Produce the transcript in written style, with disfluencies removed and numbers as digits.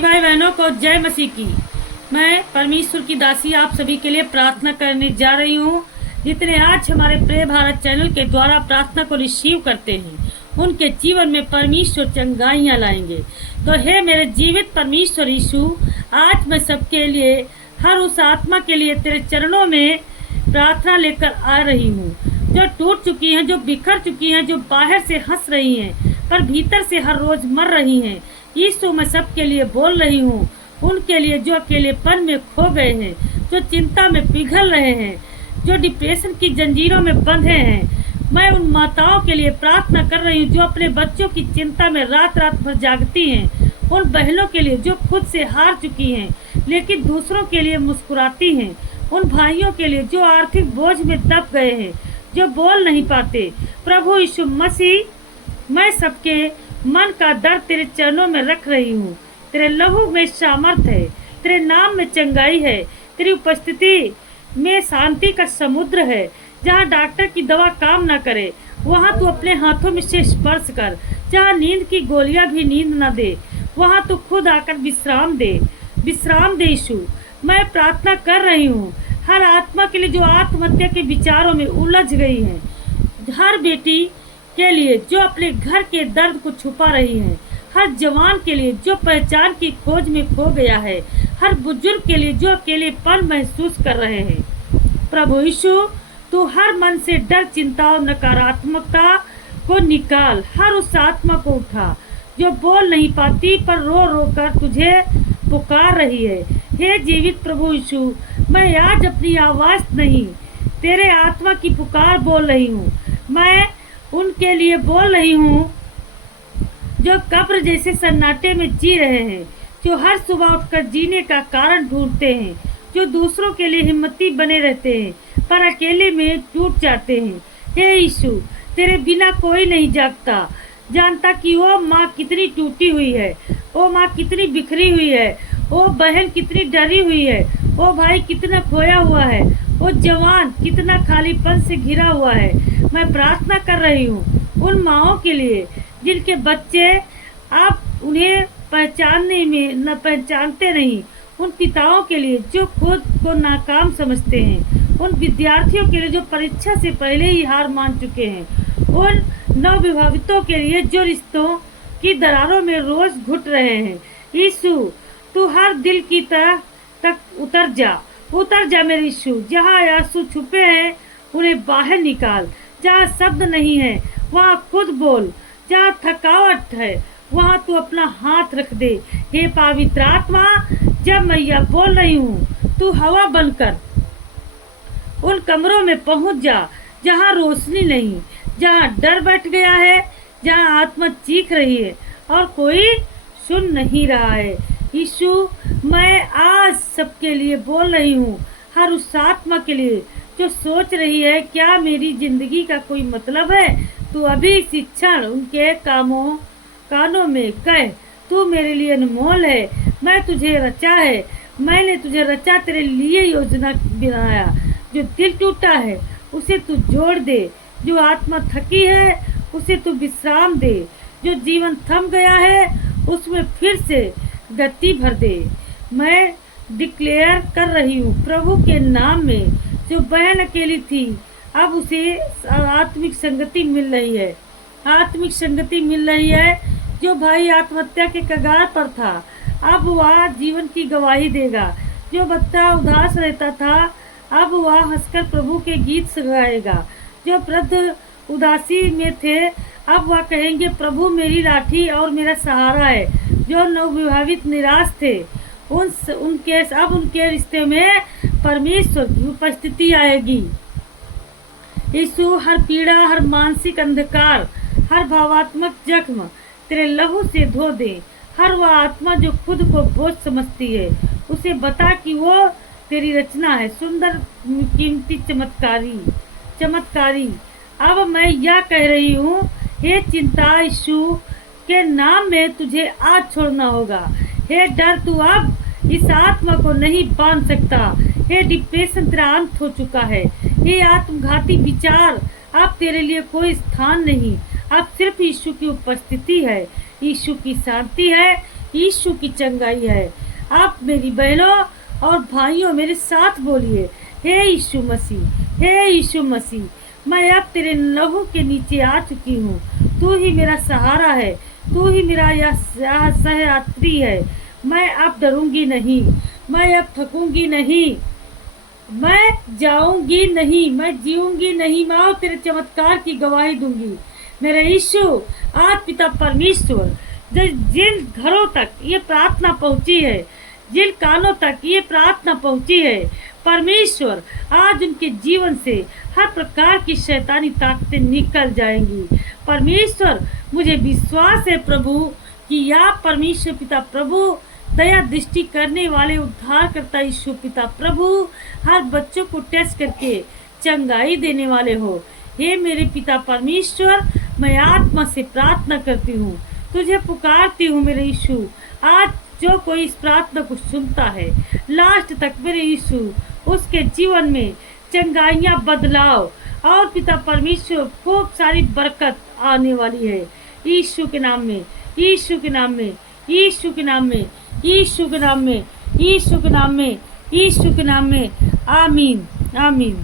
भाई बहनों को जय मसीह की। मैं परमेश्वर की दासी आप सभी के लिए प्रार्थना करने जा रही हूँ। जितने आज हमारे प्रिय भारत चैनल के द्वारा प्रार्थना को रिसीव करते हैं उनके जीवन में परमेश्वर चंगाइयाँ लाएंगे। तो हे मेरे जीवित परमेश्वर यीशु, आज मैं सबके लिए हर उस आत्मा के लिए तेरे चरणों में प्रार्थना लेकर आ रही हूँ जो टूट चुकी हैं, जो बिखर चुकी हैं, जो बाहर से हंस रही हैं पर भीतर से हर रोज मर रही हैं। यीशु मैं सबके लिए बोल रही हूँ, उनके लिए जो अकेलेपन में खो गए हैं, जो चिंता में पिघल रहे हैं, जो डिप्रेशन की जंजीरों में बंधे हैं। मैं उन माताओं के लिए प्रार्थना कर रही हूँ जो अपने बच्चों की चिंता में रात रात भर जागती हैं। उन बहनों के लिए जो खुद से हार चुकी हैं लेकिन दूसरों के लिए मुस्कुराती हैं। उन भाइयों के लिए जो आर्थिक बोझ में दब गए हैं, जो बोल नहीं पाते। प्रभु यीशु मसीह, मैं सबके मन का दर्द तेरे चरणों में रख रही हूँ। तेरे लहू में सामर्थ है, तेरे नाम में चंगाई है, तेरी उपस्थिति में शांति का समुद्र है। जहाँ डॉक्टर की दवा काम न करे वहाँ तू अपने हाथों में से स्पर्श कर। जहाँ नींद की गोलियां भी नींद न दे वहाँ तू खुद आकर विश्राम दे यीशु। मैं प्रार्थना कर रही हूँ हर आत्मा के लिए जो आत्महत्या के विचारों में उलझ गई है, हर बेटी के लिए जो अपने घर के दर्द को छुपा रही है, हर जवान के लिए जो पहचान की खोज में खो गया है, हर बुजुर्ग के लिए जो अकेलेपन महसूस कर रहे हैं। प्रभु यीशु, तू हर मन से डर, चिंता और नकारात्मकता को निकाल। हर उस आत्मा को उठा जो बोल नहीं पाती पर रो रो कर तुझे पुकार रही है। हे जीवित प्रभु यीशु, मैं आज अपनी आवाज नहीं तेरे आत्मा की पुकार बोल रही हूँ। मैं उनके लिए बोल रही हूँ जो कब्र जैसे सन्नाटे में जी रहे हैं, जो हर सुबह उठकर जीने का कारण ढूंढते हैं, जो दूसरों के लिए हिम्मती बने रहते हैं पर अकेले में टूट जाते हैं। हे यीशु, तेरे बिना कोई नहीं जागता, जानता कि वो माँ कितनी टूटी हुई है, वो माँ कितनी बिखरी हुई है, वो बहन कितनी डरी हुई है, वो भाई कितना खोया हुआ है, वो जवान कितना खालीपन से घिरा हुआ है। मैं प्रार्थना कर रही हूँ उन माँओं के लिए जिनके बच्चे आप उन्हें पहचानते नहीं, उन पिताओं के लिए जो खुद को नाकाम समझते हैं, उन विद्यार्थियों के लिए जो परीक्षा से पहले ही हार मान चुके हैं, उन नवविवाहितों के लिए जो रिश्तों की दरारों में रोज घुट रहे हैं। यीशु, तू हर दिल की तरह तक उतर जा मेरे यीशु। जहाँ आंसू छुपे हैं उन्हें बाहर निकाल। जहाँ शब्द नहीं है वहाँ खुद बोल। जहाँ थकावट है वहाँ तू अपना हाथ रख दे। हे पवित्र आत्मा, जब मैं यह बोल रही हूँ तू हवा बनकर उन कमरों में पहुँच जा जहाँ रोशनी नहीं, जहाँ डर बैठ गया है, जहाँ आत्मा चीख रही है और कोई सुन नहीं रहा है। यीशु, मैं आज सबके लिए बोल रही हूँ, हर उस आत्मा के लिए जो सोच रही है क्या मेरी जिंदगी का कोई मतलब है। तू अभी शिक्षण उनके कानों में कह, तू मेरे लिए अनमोल है, मैं तुझे रचा है, मैंने तुझे रचा, तेरे लिए योजना बनाया। जो दिल टूटा है उसे तू जोड़ दे, जो आत्मा थकी है उसे तू विश्राम दे, जो जीवन थम गया है उसमें फिर से गति भर दे। मैं डिक्लेयर कर रही हूँ प्रभु के नाम में, जो बहन अकेली थी अब उसे आत्मिक संगति मिल रही है, आत्मिक संगति मिल रही है। जो भाई आत्महत्या के कगार पर था अब वह जीवन की गवाही देगा। जो बच्चा उदास रहता था अब वह हंसकर प्रभु के गीत गाएगा। जो वृद्ध उदासी में थे अब वह कहेंगे प्रभु मेरी लाठी और मेरा सहारा है। जो नवविवाहित निराश थे उनके रिश्ते में परमेश्वर की उपस्थिति आएगी। यीशु, हर पीड़ा, हर मानसिक अंधकार, हर भावात्मक जख्म तेरे लहू से धो दे। हर वह आत्मा जो खुद को बोझ समझती है उसे बता कि वो तेरी रचना है, सुंदर, कीमती, चमत्कारी। अब मैं यह कह रही हूँ, हे चिंता, यीशु के नाम में तुझे आज छोड़ना होगा। हे डर, तू अब इस आत्मा को नहीं बांध सकता। हे डिप्रेशन, तेरा अंत हो चुका है। हे आत्मघाती विचार, अब तेरे लिए कोई स्थान नहीं। अब सिर्फ यीशु की उपस्थिति है, यीशु की शांति है, यीशु की चंगाई है। आप मेरी बहनों और भाइयों मेरे साथ बोलिए, हे यीशु मसीह, हे यीशु मसीह, मैं अब तेरे लहू के नीचे आ चुकी हूँ। तू ही मेरा सहारा है, तू ही मेरा यह सहयात्री है। मैं अब डरूंगी नहीं, मैं अब थकूंगी नहीं, मैं जाऊंगी नहीं, मैं जीऊंगी नहीं। मैं तेरे चमत्कार की गवाही दूंगी। मेरे यीशु, आज पिता परमेश्वर, जिन घरों तक ये प्रार्थना पहुंची है, जिन कानों तक ये प्रार्थना पहुंची है, परमेश्वर आज उनके जीवन से हर प्रकार की शैतानी ताकतें निकल जाएंगी। परमेश्वर, मुझे विश्वास है प्रभु कि आप परमेश्वर पिता प्रभु दया दृष्टि करने वाले उद्धार करता यीशु पिता प्रभु हर बच्चों को टेस्ट करके चंगाई देने वाले हो। हे मेरे पिता परमेश्वर, मैं आत्मा से प्रार्थना करती हूँ, तुझे पुकारती हूँ मेरे यीशु। आज जो कोई इस प्रार्थना को सुनता है, लास्ट तक मेरे यीशु उसके जीवन में चंगाइयाँ बदलाव और पिता परमेश्वर खूब सारी बरकत आने वाली है। यीशु के नाम में, यीशु के नाम में, यीशु के नाम में, यीशु के नाम में, यीशु के नाम में, यीशु के नाम में। आमीन, आमीन।